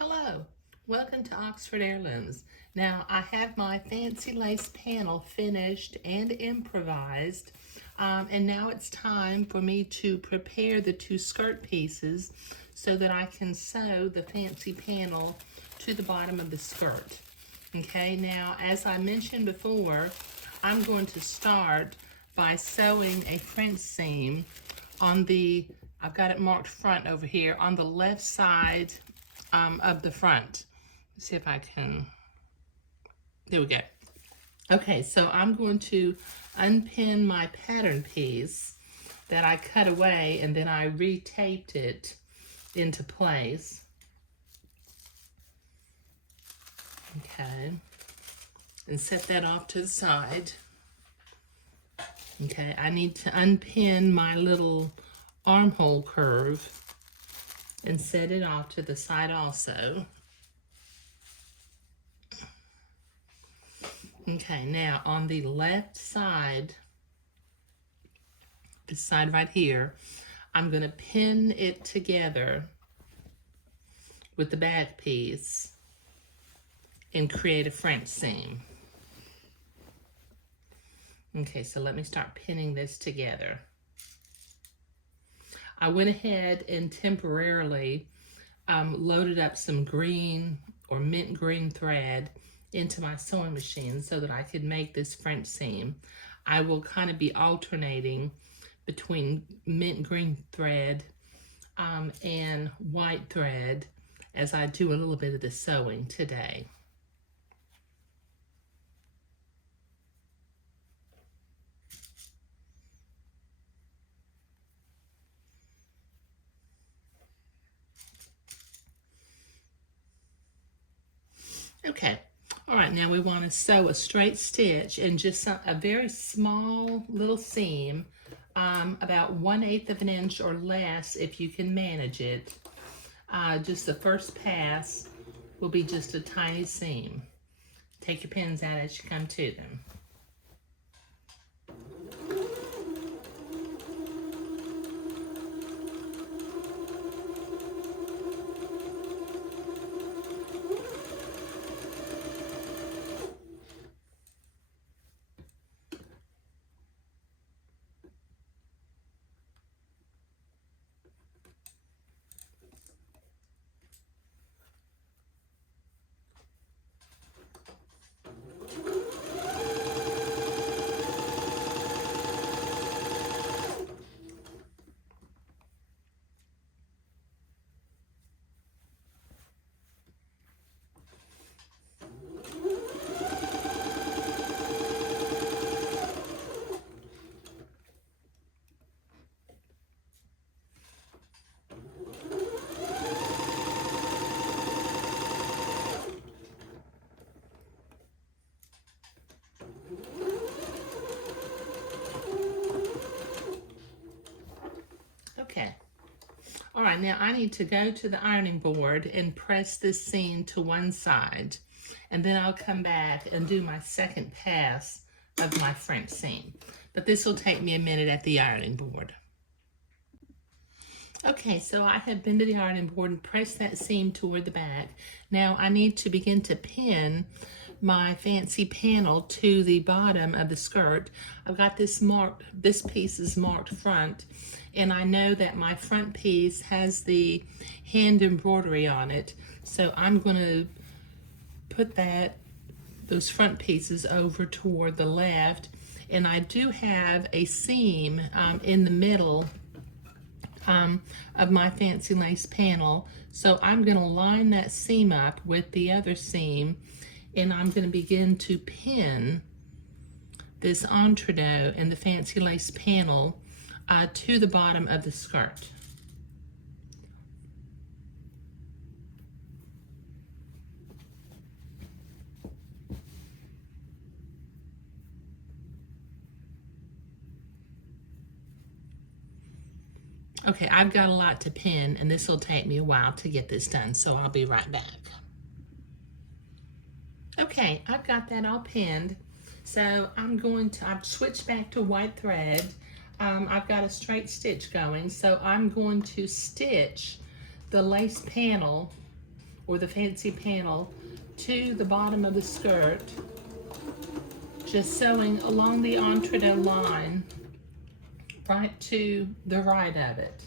Hello, welcome to Oxford Heirlooms. Now I have my fancy lace panel finished and improvised, and now it's time for me to prepare the two skirt pieces so that I can sew the fancy panel to the bottom of the skirt. Okay, now as I mentioned before, I'm going to start by sewing a French seam on the, I've got it marked front over here, on the left side of the front. Let's see if I can, there we go. Okay, so I'm going to unpin my pattern piece that I cut away and then I retaped it into place. Okay, and set that off to the side. Okay, I need to unpin my little armhole curve and set it off to the side also. Okay, now on the left side, this side right here, I'm going to pin it together with the back piece and create a French seam. Okay, so let me start pinning this together. I went ahead and temporarily loaded up some green or mint green thread into my sewing machine so that I could make this French seam. I will kind of be alternating between mint green thread and white thread as I do a little bit of the sewing today. Okay, all right, now we want to sew a straight stitch and just a very small little seam, about 1/8 of an inch or less if you can manage it. Just the first pass will be just a tiny seam. Take your pins out as you come to them. Okay. All right, now I need to go to the ironing board and press this seam to one side, and then I'll come back and do my second pass of my French seam. But this will take me a minute at the ironing board. Okay, so I have been to the ironing board and pressed that seam toward the back. Now I need to begin to pin my fancy panel to the bottom of the skirt. I've got this marked, this piece is marked front, and I know that my front piece has the hand embroidery on it, so I'm going to put those front pieces over toward the left, and I do have a seam in the middle of my fancy lace panel, so I'm going to line that seam up with the other seam, and I'm going to begin to pin this entredot in the fancy lace panel to the bottom of the skirt. Okay, I've got a lot to pin, and this will take me a while to get this done, so I'll be right back. Okay, I've got that all pinned, so I've switched back to white thread. I've got a straight stitch going, so I'm going to stitch the lace panel or the fancy panel to the bottom of the skirt, just sewing along the entre-deux line right to the right of it.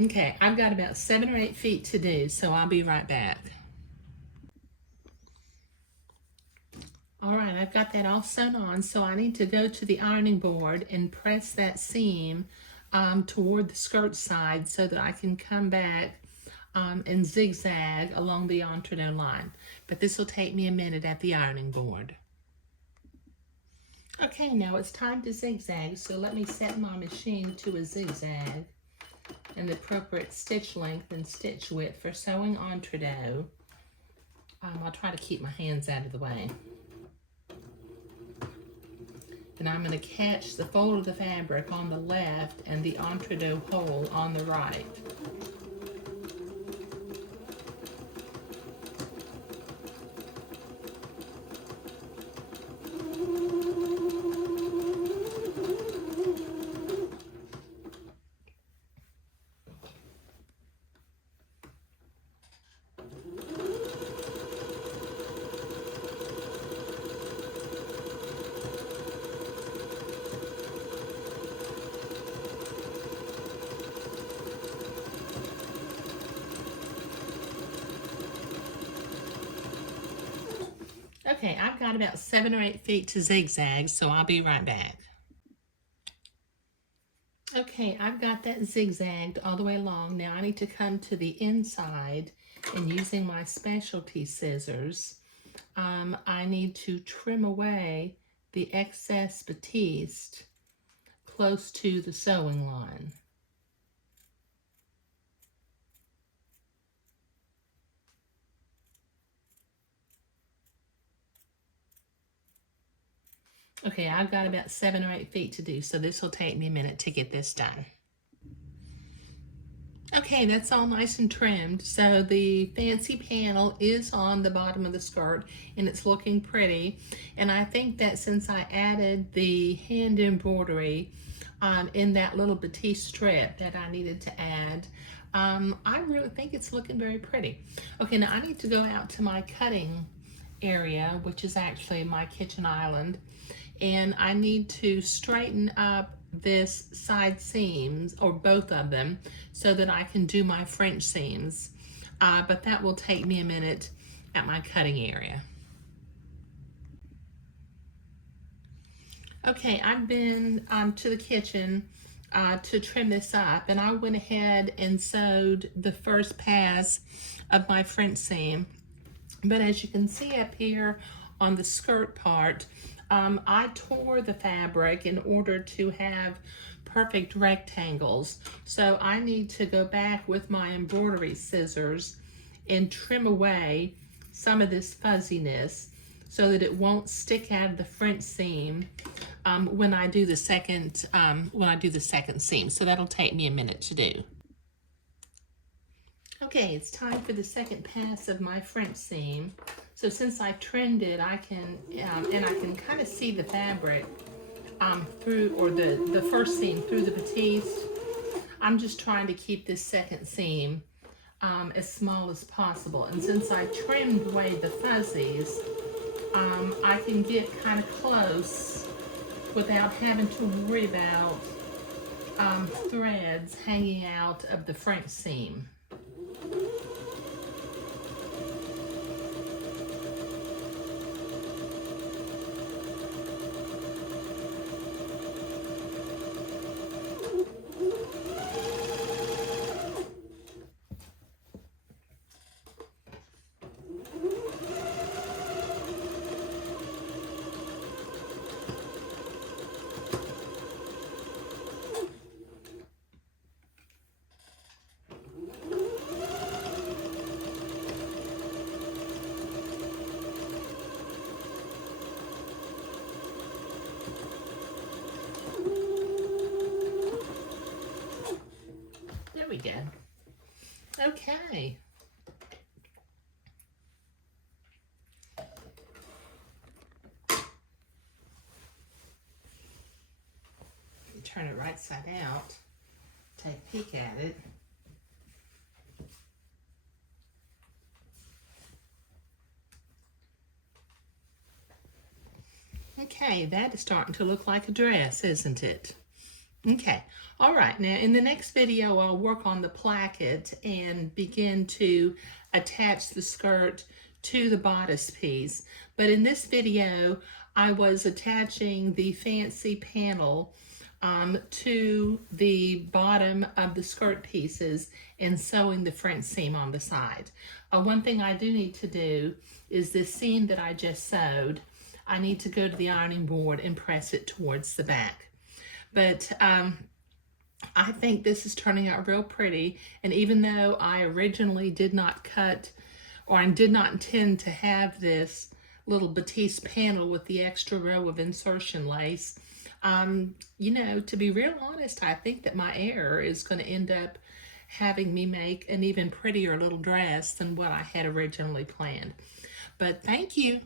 Okay, I've got about 7 or 8 feet to do, so I'll be right back. All right, I've got that all sewn on, so I need to go to the ironing board and press that seam toward the skirt side so that I can come back and zigzag along the entre-deux line. But this will take me a minute at the ironing board. Okay, now it's time to zigzag, so let me set my machine to a zigzag and the appropriate stitch length and stitch width for sewing entre-deux. I'll try to keep my hands out of the way. And I'm going to catch the fold of the fabric on the left and the entre-deux hole on the right. Okay, I've got about 7 or 8 feet to zigzag, so I'll be right back. Okay, I've got that zigzagged all the way along. Now I need to come to the inside, and using my specialty scissors, I need to trim away the excess batiste close to the sewing line. Okay, I've got about 7 or 8 feet to do, so this will take me a minute to get this done. Okay, that's all nice and trimmed. So the fancy panel is on the bottom of the skirt and it's looking pretty. And I think that since I added the hand embroidery in that little batiste strip that I needed to add, I really think it's looking very pretty. Okay, now I need to go out to my cutting area, which is actually my kitchen island, and I need to straighten up this side seams, or both of them, so that I can do my French seams, but that will take me a minute at my cutting area. Okay, I've been to the kitchen to trim this up, and I went ahead and sewed the first pass of my French seam. But as you can see up here on the skirt part, I tore the fabric in order to have perfect rectangles. So I need to go back with my embroidery scissors and trim away some of this fuzziness so that it won't stick out of the French seam when I do the second seam. So that'll take me a minute to do. Okay, it's time for the second pass of my French seam. So since I trimmed it, I can kind of see the fabric through, or the first seam through the batiste. I'm just trying to keep this second seam as small as possible. And since I trimmed away the fuzzies, I can get kind of close without having to worry about threads hanging out of the French seam. There we go. Okay. turn it right side out, take a peek at it. Okay, that is starting to look like a dress, isn't it? Okay, all right, now in the next video, I'll work on the placket and begin to attach the skirt to the bodice piece. But in this video, I was attaching the fancy panel to the bottom of the skirt pieces and sewing the front seam on the side. One thing I do need to do is this seam that I just sewed, I need to go to the ironing board and press it towards the back. But I think this is turning out real pretty, and even though I originally did not cut or I did not intend to have this little batiste panel with the extra row of insertion lace, you know, to be real honest, I think that my error is going to end up having me make an even prettier little dress than what I had originally planned. But thank you.